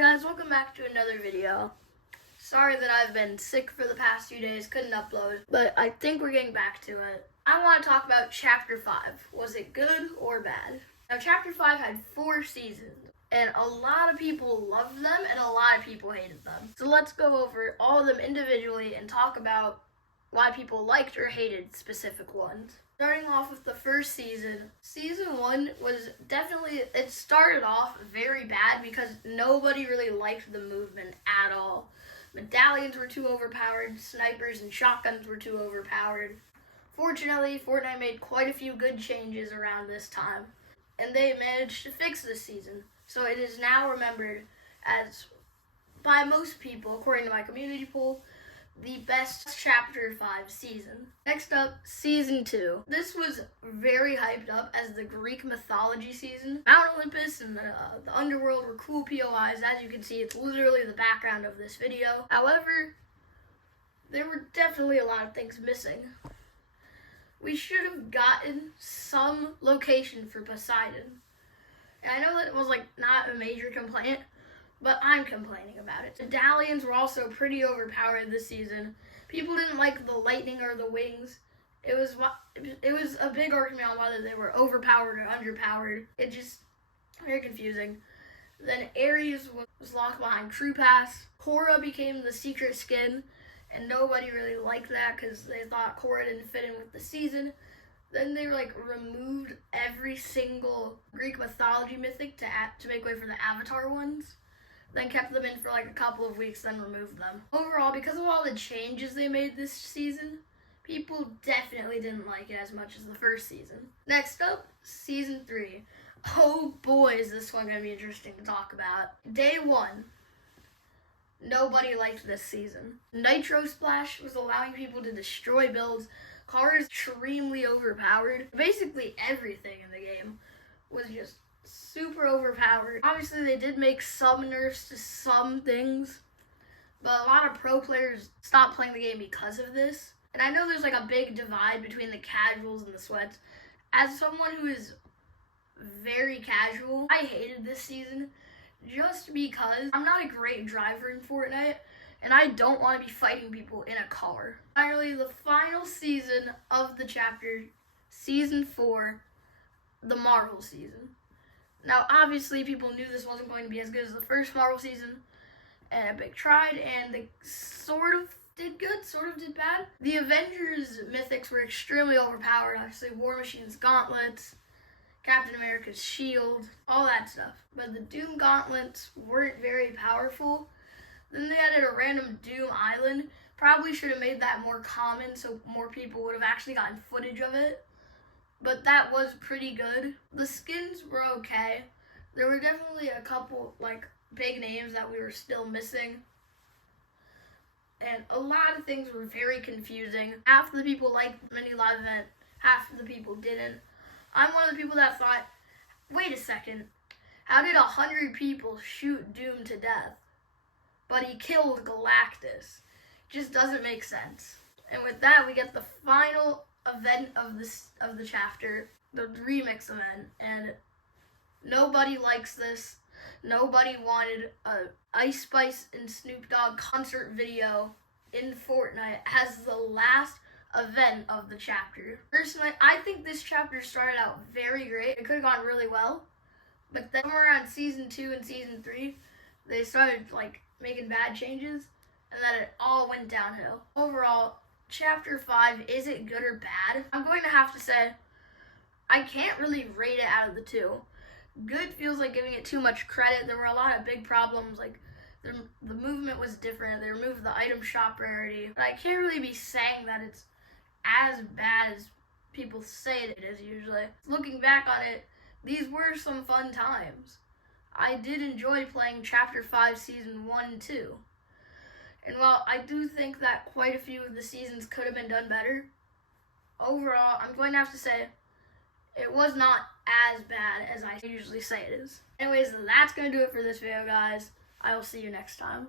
Hi guys, welcome back to another video. Sorry that I've been sick for the past few days, couldn't upload, but I think we're getting back to it. I want to talk about Chapter 5. Was it good or bad? Now Chapter 5 had 4 seasons, and a lot of people loved them and a lot of people hated them. So let's go over all of them individually and talk about why people liked or hated specific ones. Starting off with the first season, Season 1 was definitely, it started off very bad because nobody really liked the movement at all. Medallions were too overpowered, snipers and shotguns were too overpowered. Fortunately, Fortnite made quite a few good changes around this time, and they managed to fix this season. So it is now remembered as, by most people, according to my community poll, the best Chapter 5 season. Next up, Season 2. This was very hyped up as the Greek mythology season. Mount Olympus and the underworld were cool POIs. As you can see, it's literally the background of this video. However, there were definitely a lot of things missing. We should have gotten some location for Poseidon. And I know that it was not a major complaint, but I'm complaining about it. Medallions were also pretty overpowered this season. People didn't like the lightning or the wings. It was a big argument on whether they were overpowered or underpowered. It just, very confusing. Then Ares was locked behind True Pass. Korra became the secret skin, and nobody really liked that because they thought Korra didn't fit in with the season. Then they removed every single Greek mythology mythic to make way for the Avatar ones. Then kept them in for a couple of weeks, then removed them. Overall, because of all the changes they made this season, people definitely didn't like it as much as the first season. Next up, Season 3. Oh boy, is this one going to be interesting to talk about. Day 1. Nobody liked this season. Nitro Splash was allowing people to destroy builds. Cars extremely overpowered. Basically everything in the game was just super overpowered. Obviously, they did make some nerfs to some things, but a lot of pro players stopped playing the game because of this. And I know there's a big divide between the casuals and the sweats. As someone who is very casual, I hated this season just because I'm not a great driver in Fortnite, and I don't want to be fighting people in a car. Finally, the final season of the chapter, Season 4, the Marvel season. Now, obviously, people knew this wasn't going to be as good as the first Marvel season, and Epic tried, and they sort of did good, sort of did bad. The Avengers mythics were extremely overpowered, obviously War Machine's gauntlets, Captain America's shield, all that stuff. But the Doom gauntlets weren't very powerful. Then they added a random Doom island. Probably should have made that more common so more people would have actually gotten footage of it. But that was pretty good. The skins were okay. There were definitely a couple big names that we were still missing. And a lot of things were very confusing. Half of the people liked the mini live event, half of the people didn't. I'm one of the people that thought, wait a second, how did 100 people shoot Doom to death? But he killed Galactus. Just doesn't make sense. And with that, we get the final event of the chapter, the remix event, and nobody likes this. Nobody wanted a Ice Spice and Snoop Dogg concert video in Fortnite as the last event of the chapter. Personally, I think this chapter started out very great. It could have gone really well, but then around Season 2 and Season 3, they started making bad changes, and then it all went downhill. Overall, Chapter 5, is it good or bad? I'm going to have to say, I can't really rate it out of the two. Good feels like giving it too much credit. There were a lot of big problems, the movement was different. They removed the item shop rarity. But I can't really be saying that it's as bad as people say it is usually. Looking back on it, these were some fun times. I did enjoy playing Chapter 5 Season 1 too. And while I do think that quite a few of the seasons could have been done better, overall, I'm going to have to say it was not as bad as I usually say it is. Anyways, that's going to do it for this video, guys. I will see you next time.